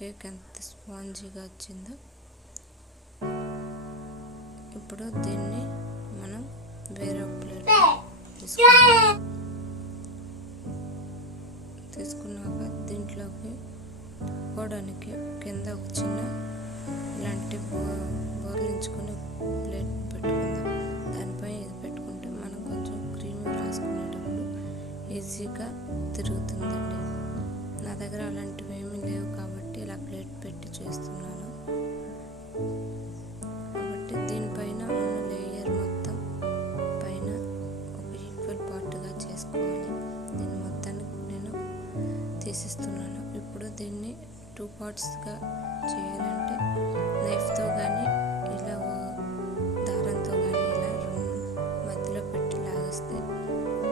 Cake ఎంత స్పాంజీగా వచ్చిందో. ఇప్పుడు దీన్ని మనం వేరే ప్లేట్ తీసుకున్నాక దీంట్లోకి పోవడానికి కింద ఒక చిన్న ఇలాంటి బోర్లించుకొని ప్లేట్ పెట్టుకుందాం. దానిపై ఇది పెట్టుకుంటే మనం కొంచెం క్రీమ్ రాసుకునేటప్పుడు ఈజీగా తిరుగుతుందండి. నా దగ్గర అలాంటివి ఏమీ లేవు కాబట్టి ఇలా ప్లేట్ పెట్టి చేస్తున్నాను. కాబట్టి దీనిపైన ఉన్న లేయర్ మొత్తం పైన ఒక ఈక్వల్ పార్ట్గా చేసుకోవాలి. దీన్ని మొత్తాన్ని నేను తీసిస్తున్నాను. ఇప్పుడు దీన్ని 2 పార్ట్స్గా చేయాలంటే నైఫ్తో కానీ ఇలా దారంతో కానీ ఇలా మధ్యలో పెట్టి లాగిస్తే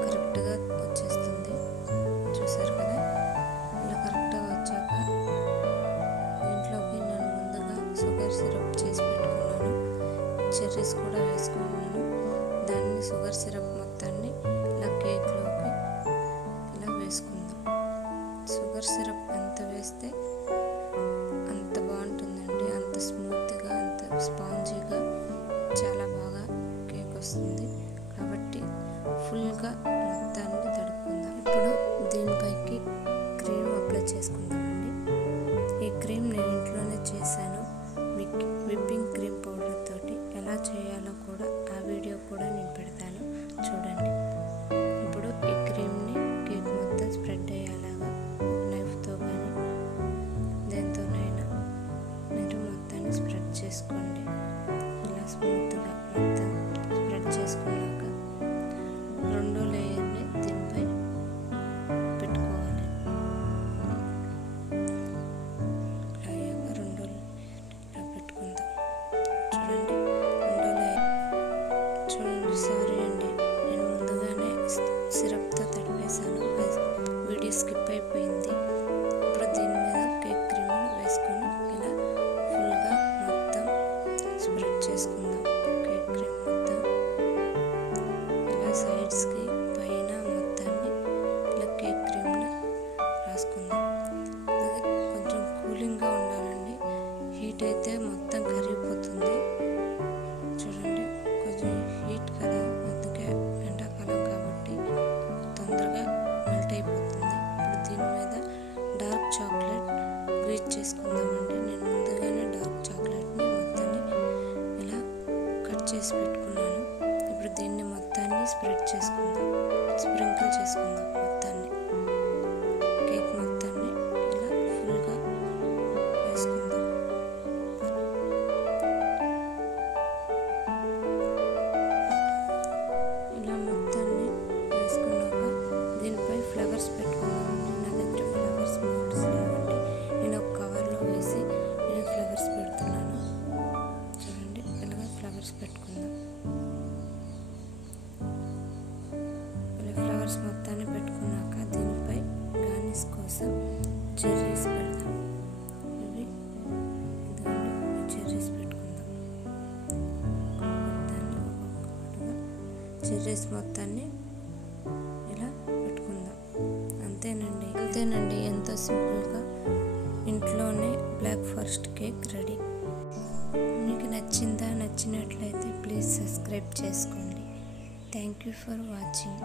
కరెక్ట్గా వచ్చేస్తుంది. చూసారు కదా, ఇలా కరెక్ట్గా వచ్చాక దీంట్లోకి నేను ముందుగా షుగర్ సిరప్ చేసి పెట్టుకున్నాను. చెర్రీస్ కూడా వేసుకున్నాను. దాన్ని షుగర్ సిరప్ మొత్తాన్ని ఇలా కేక్లోకి ఇలా వేసుకుందాం. షుగర్ సిరప్ ఎంత వేస్తే అంత బాగుంటుందండి. అంత స్మూత్గా, అంత స్పాంజీగా చాలా బాగా కేక్ వస్తుంది. కాబట్టి ఫుల్గా మొత్తాన్ని తడుపుకుందాం. ఇప్పుడు దీనిపైకి క్రీమ్ అప్లై చేసుకుందామండి. ఈ క్రీమ్ నేను ఇంట్లోనే చేశాను. విప్పింగ్ క్రీమ్ పౌడర్ తోటి ఎలా చేయాలో కూడా ఆ వీడియో కూడా నేను పెడతాను, చూడండి. ఇప్పుడు ఈ క్రీమ్ని కేక్ మొత్తం స్ప్రెడ్ అయ్యేలాగా నైఫ్తో కానీ దేంతోనైనా మీరు మొత్తాన్ని స్ప్రెడ్ చేసుకోండి. ఇలా స్మూత్గా మొత్తం స్ప్రెడ్ చేసుకున్నాక రెండో లేయర్ని దీనిపై పెట్టుకోవాలి. అయ్యాక రెండో ఇలా పెట్టుకుందాం. చూడండి, రెండో లేయర్ చూడండి. సారీ అండి, నేను ముందుగానే సిరప్తో తడిపేశాను. వీడియో స్కిప్ అయిపోయింది. ఇప్పుడు దీని మీద కేక్ క్రీమ్ వేసుకొని ఇలా ఫుల్గా మొత్తం స్ప్రెడ్ చేసుకుందాం. కేక్ క్రీమ్ మొత్తం ఇలా సైడ్స్కి పైన మొత్తాన్ని ఇలా కేక్ క్రీమ్ని రాసుకుందాం. అది కొంచెం కూలింగ్గా ఉండాలండి. హీట్ అయితే మొత్తం కరిగిపోతుంది. చూడండి, కొంచెం హీట్ కదా, అందుకే ఎండాకాలం కాబట్టి తొందరగా మెల్ట్ అయిపోతుంది. ఇప్పుడు దీని మీద డార్క్ చాక్లెట్ గ్రీట్ చేసుకుందామండి. నేను ముందుగానే డార్క్ చాక్లెట్ని మొత్తాన్ని ఇలా కట్ చేసి పెట్టుకున్నాను. ఇప్పుడు దీన్ని మొత్తాన్ని స్ప్రెడ్ చేసుకుందాం, స్ప్రింకిల్ చేసుకుందాం. మొత్తాన్ని కేక్ మొత్తాన్ని ఇలా ఫుల్గా వేసుకుందాం. ఇలా మొత్తాన్ని వేసుకున్నాక దీనిపై ఫ్లవర్స్ పెట్టుకున్నామండి. నా దగ్గర ఫ్లవర్స్ మోల్డ్స్ లేవండి. నేను ఒక కవర్లో వేసి నేను ఫ్లవర్స్ పెడుతున్నాను. చూడండి, ఇలాగ ఫ్లవర్స్ పెట్టుకుందాం. ఇలా ఫ్లవర్స్ మొత్తాన్ని పెట్టుకున్నాక దీనిపై గార్నిష్ కోసం చెర్రీస్ పెడదాం. ఇవి ఎందుకంటే చెర్రీస్ పెట్టుకుందాం. మొత్తాన్ని ఒక్కొక్కటిగా చెర్రీస్ మొత్తాన్ని ఇలా పెట్టుకుందాం. అంతేనండి, ఎంతో సింపుల్గా ఇంట్లోనే బ్లాక్ ఫారెస్ట్ కేక్ రెడీ. మీకు నచ్చినట్లయితే ప్లీజ్ సబ్స్క్రైబ్ చేసుకోండి. Thank you for watching.